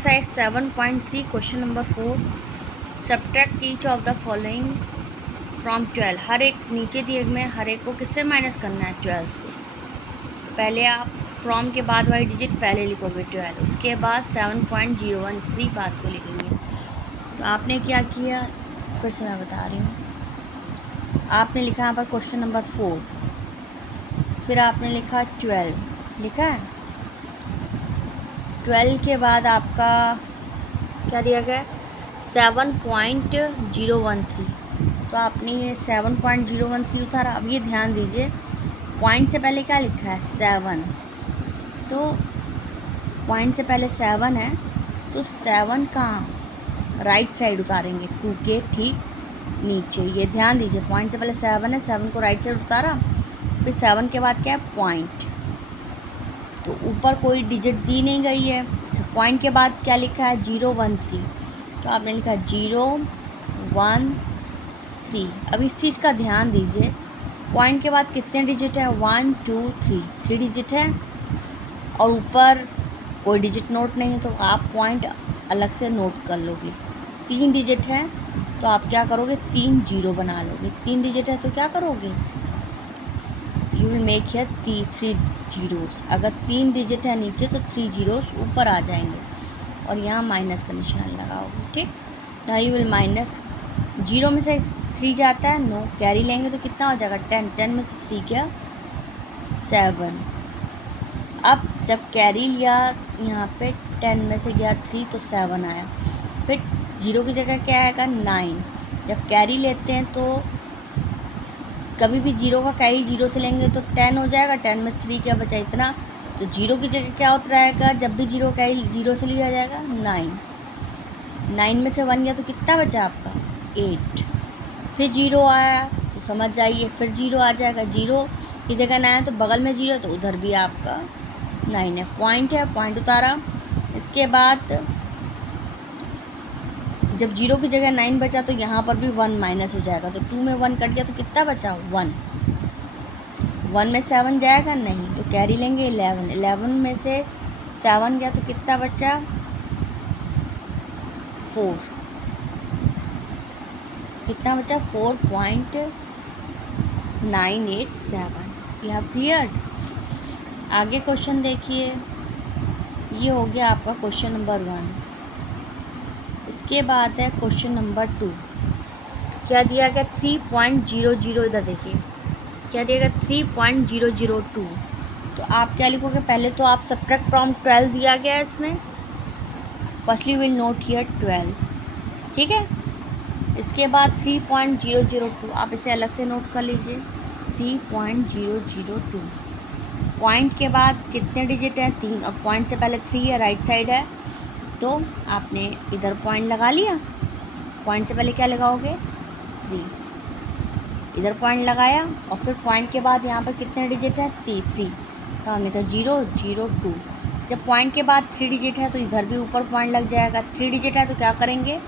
Exercise 7.3 question number 4 subtract each of the following from 12। हर एक नीचे दिए में हर एक को किससे माइनस करना है 12 से। तो पहले आप फ्रॉम के बाद वाली डिजिट पहले लिखोगे 12, उसके बाद 7.013 बात को लिखेंगे। तो आपने क्या किया, फिर से मैं बता रही हूँ। आपने लिखा यहाँ पर क्वेश्चन नंबर 4, फिर आपने लिखा 12, लिखा है 12 के बाद आपका क्या दिया गया 7.013। तो आपने ये 7.013 उतारा। अब ये ध्यान दीजिए, पॉइंट से पहले क्या लिखा है 7, तो पॉइंट से पहले 7 है, तो 7 कहाँ राइट साइड उतारेंगे 2 के ठीक नीचे। ये ध्यान दीजिए, पॉइंट से पहले 7 है, 7 को राइट साइड उतारा, फिर 7 के बाद क्या है पॉइंट। तो ऊपर कोई डिजिट दी नहीं गई है। पॉइंट के बाद क्या लिखा है 013, तो आपने लिखा 013। अब इस चीज़ का ध्यान दीजिए, पॉइंट के बाद कितने डिजिट है 1 2 3, 3 डिजिट है और ऊपर कोई डिजिट नोट नहीं है, तो आप पॉइंट अलग से नोट कर लोगे। 3 डिजिट है तो आप क्या करोगे 3 जीरो बना लोगे। 3 डिजिट है तो क्या करोगे you will make here 3 zeros. अगर 3 डिजिट है नीचे तो 3 जीरोस ऊपर आ जाएंगे और यहाँ माइनस का निशान लगाओगे, ठीक। ना यू विल माइनस, 0 में से 3 जाता है, नो, कैरी लेंगे तो कितना हो जाएगा 10, 10 में से 3 क्या 7। अब जब कैरी लिया यहाँ पे 10 में से गया 3 तो 7 आया, फिर 0 की जगह क्या आएगा 9। जब कैरी लेते हैं तो कभी भी 0 का कैरी 0 से लेंगे तो 10 हो जाएगा, 10 में से 3 क्या बचा इतना, तो 0 की जगह क्या होता रहेगा जब भी 0 कैरी 0 से लिया जाएगा 9। 9 में से 1 गया तो कितना बचा आपका 8। फिर 0 आया तो समझ जाइए फिर 0 आ जाएगा, 0 की जगह 9 है तो बगल में 0 तो उधर भी आपका 9 है। पॉइंट उतारा, इसके बाद जब 0 की जगह 9 बचा तो यहाँ पर भी 1 माइनस हो जाएगा, तो 2 में 1 कट गया तो कितना बचा 1। 1 में 7 जाएगा नहीं, तो कैरी लेंगे 11। 11 में से 7 गया तो कितना बचा 4। कितना बचा 4.987। You have cleared. आगे क्वेश्चन देखिए, ये हो गया आपका क्वेश्चन नंबर 1। इसके बाद है क्वेश्चन नंबर 2। क्या दिया गया 3.00, इधर देखिए क्या दिया गया 3.002। तो आप क्या लिखोगे, पहले तो आप सब्ट्रैक्ट फ्रॉम 12 दिया गया है इसमें, फर्स्टली विल नोट हियर 12, ठीक है। इसके बाद 3.002 आप इसे अलग से नोट कर लीजिए 3.002। पॉइंट के बाद कितने डिजिट हैं 3, और पॉइंट से पहले 3 है, राइट साइड है, तो आपने इधर पॉइंट लगा लिया। पॉइंट से पहले क्या लगाओगे 3, इधर पॉइंट लगाया, और फिर पॉइंट के बाद यहाँ पर कितने डिजिट है 3, तो हमने कहा 002। जब पॉइंट के बाद 3 डिजिट है तो इधर भी ऊपर पॉइंट लग जाएगा। 3 डिजिट है तो क्या करेंगे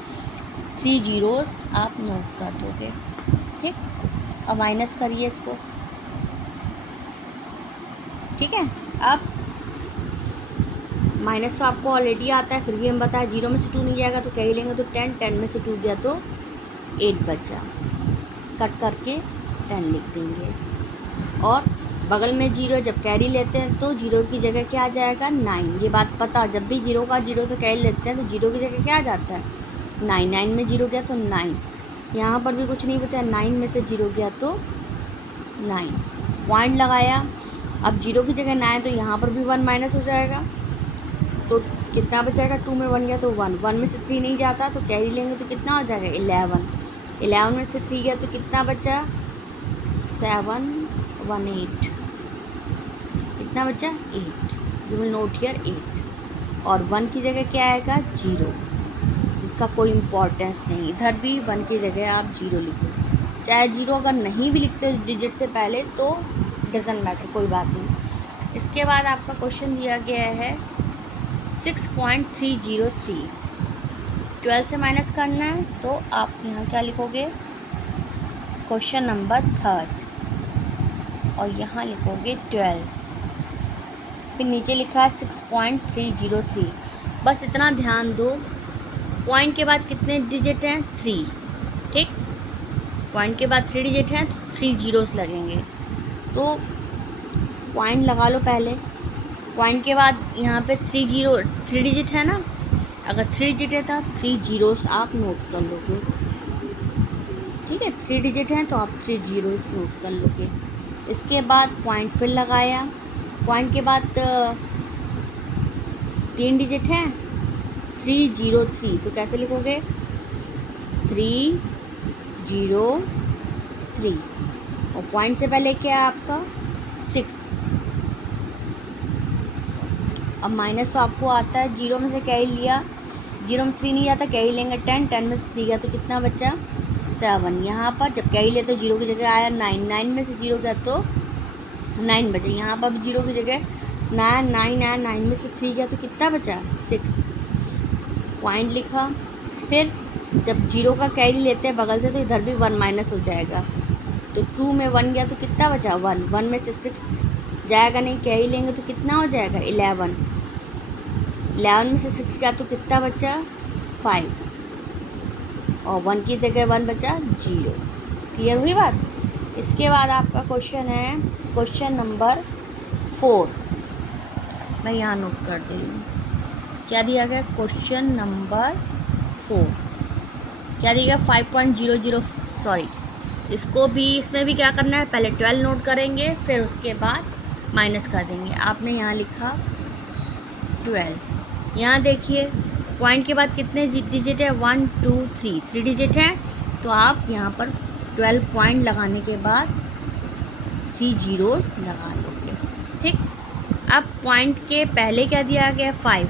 3 जीरोस आप नोट कर दोगे, ठीक। अब माइनस करिए इसको, ठीक है। अब माइनस तो आपको ऑलरेडी आता है, फिर भी हम बताएं 0 में से 2 नहीं जाएगा तो कैरी लेंगे तो 10, 10 में से 2 गया तो 8 बचा, कट करके 10 लिख देंगे। और बगल में 0, जब कैरी लेते हैं तो 0 की जगह क्या आ जाएगा 9। ये बात पता, जब भी 0 का 0 से कैरी लेते हैं तो 0 की जगह क्या आ जाता है 9। 9 में 0 गया तो 9, यहाँ पर भी कुछ नहीं बचा, 9 में से 0 गया तो 9। पॉइंट लगाया, अब 0 की जगह 9 है तो यहाँ पर भी 1 माइनस हो जाएगा, तो कितना बचाएगा 2 में 1 गया तो 1। 1 में से 3 नहीं जाता तो कैरी लेंगे तो कितना हो जाएगा 11। 11 में से 3 गया तो कितना बचा 718, कितना बचा 8। यू विल नोट हियर 8, और 1 की जगह क्या आएगा 0, जिसका कोई इम्पोर्टेंस नहीं। इधर भी 1 की जगह आप 0 लिखो, चाहे 0 अगर नहीं भी लिखते डिजिट से पहले तो डजेंट मैटर, कोई बात नहीं। इसके बाद आपका क्वेश्चन दिया गया है 6.303। 12 से माइनस करना है तो आप यहाँ क्या लिखोगे क्वेश्चन नंबर 3, और यहाँ लिखोगे 12। फिर नीचे लिखा है 6.303। बस इतना ध्यान दो। पॉइंट के बाद कितने डिजिट हैं? 3। ठीक, पॉइंट के बाद 3 डिजिट हैं तो 3 जीरोस लगेंगे। तो पॉइंट लगा लो पहले। पॉइंट के बाद यहाँ पे 3 डिजिट है ना, अगर 3 डिजिट है तो 3 जीरोस आप नोट कर लोगे। ठीक है, 3 डिजिट हैं तो आप 3 जीरोस नोट कर लोगे। इसके बाद पॉइंट फिर लगाया। पॉइंट के बाद 3 डिजिट हैं, 303, तो कैसे लिखोगे? 303। और पॉइंट से पहले क्या है आपका? 6। अब माइनस तो आपको आता है, जीरो में से क्या ही लिया, जीरो में 3 नहीं जाता, क्या ही लेंगे 10, 10 में से 3 गया तो कितना बचा? 7। यहाँ पर जब क्या ही ले तो जीरो की जगह आया 9, 9 में से जीरो गया तो 9 बचा। यहाँ पर भी जीरो की जगह 9, 9 आया, 9 में से 3 गया तो कितना बचा? 6। पॉइंट लिखा। फिर जब जीरो का कैरी लेते हैं बगल से तो इधर भी 1 माइनस हो जाएगा, तो 2 में 1 गया तो कितना बचा? 1। 1 में से 6 जाएगा नहीं, कैरी लेंगे तो कितना हो जाएगा? 11। 11 में से 6 गया तो कितना बचा? 5। और 1 की जगह 1 बचा 0। क्लियर हुई बात? इसके बाद आपका क्वेश्चन है क्वेश्चन नंबर 4। मैं यहाँ नोट कर दे रही हूँ। क्या दिया गया? क्वेश्चन नंबर 4 क्या दिया गया? 5.00, सॉरी, इसको भी, इसमें भी क्या करना है? पहले 12 नोट करेंगे, फिर उसके बाद माइनस कर देंगे। आपने यहाँ लिखा 12। यहाँ देखिए पॉइंट के बाद कितने डिजिट है? 1 2 3, 3 डिजिट है, तो आप यहाँ पर 12 पॉइंट लगाने के बाद 3 जीरोस लगा लोगे। ठीक, अब पॉइंट के पहले क्या दिया गया? 5।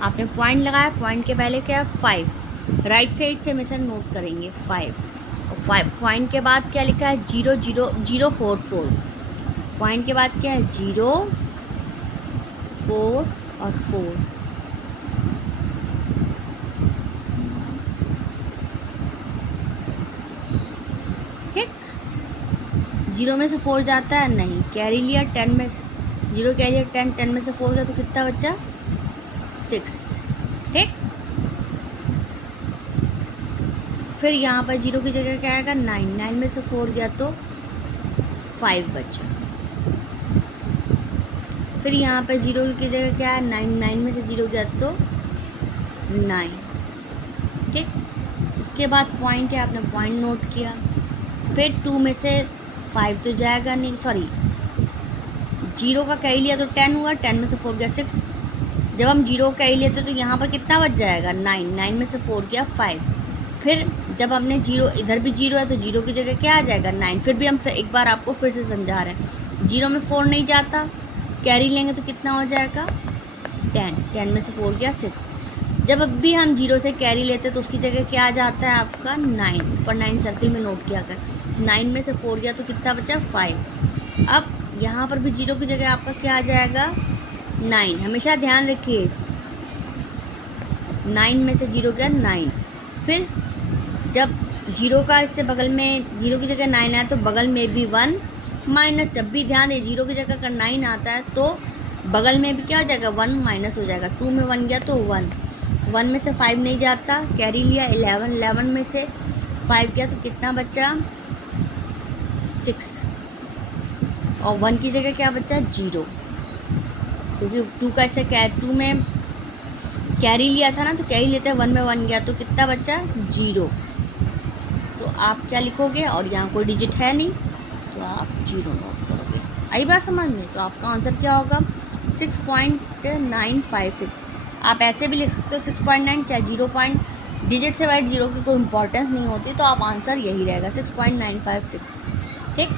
आपने पॉइंट लगाया, पॉइंट के पहले क्या? 5। राइट साइड से हमेशा नोट करेंगे 5। और 5 पॉइंट के बाद क्या लिखा है? 0 0 0 4 4। पॉइंट के बाद क्या है? 0 4 और 4। ठीक, 0 में से 4 जाता है नहीं, कैरी लिया 10 में, 0 कैरी लिया 10, 10 में से 4 गया तो कितना बचा? 6। ठीक, फिर यहाँ पर 0 की जगह क्या आएगा? 9, 9 में से 4 गया तो 5 बचा। फिर यहाँ पर 0 की जगह क्या है? 9, 9 में से 0 गया तो 9। ठीक, इसके बाद पॉइंट है, आपने पॉइंट नोट किया। फिर 2 में से 5 तो जाएगा नहीं, सॉरी, 0 का कैरी लिया तो 10 हुआ, 10 में से 4 गया 6। जब हम 0 का कैरी लेते तो यहाँ पर कितना बच जाएगा? 9, 9 में से 4 गया 5। फिर जब हमने 0, इधर भी 0 है तो 0 की जगह क्या आ जाएगा? 9। फिर भी हम एक बार आपको फिर से समझा रहे हैं, 0 में 4 नहीं जाता, कैरी लेंगे तो कितना हो जाएगा? 10, 10 में से 4 गया 6। जब अब भी हम 0 से कैरी लेते तो उसकी जगह क्या आ जाता है आपका? 9। ऊपर 9 सर्किल में नोट किया कर, 9 में से 4 गया तो कितना बचा? 5। अब यहाँ पर भी 0 की जगह आपका क्या आ जाएगा? 9। हमेशा ध्यान रखिए, 9 में से 0 गया 9। फिर जब 0 का इससे बगल में 0 की जगह 9 आया तो बगल में भी 1 माइनस, जब भी ध्यान दे 0 की जगह अगर 9 आता है तो बगल में भी क्या हो जाएगा? 1 माइनस हो जाएगा। 2 में 1 गया तो 1, 1 में से 5 नहीं जाता, कैरी लिया 11, 11 में से 5 गया तो कितना बचा? 6। और 1 की जगह क्या बचा? 0, क्योंकि 2 का ऐसे 2 में कैरी लिया था ना, तो कैरी लेते हैं 1 में 1 गया तो कितना बचा? 0। तो आप क्या लिखोगे? और यहाँ कोई डिजिट है नहीं तो आप 0 नोट करोगे। आई बात समझ में? तो आपका आंसर क्या होगा? 6.956। आप ऐसे भी लिख सकते हो 6.9, चाहे 0 पॉइंट डिजिट से वाइट 0 की कोई इंपॉर्टेंस नहीं होती, तो आप आंसर यही रहेगा 6.956। ठीक।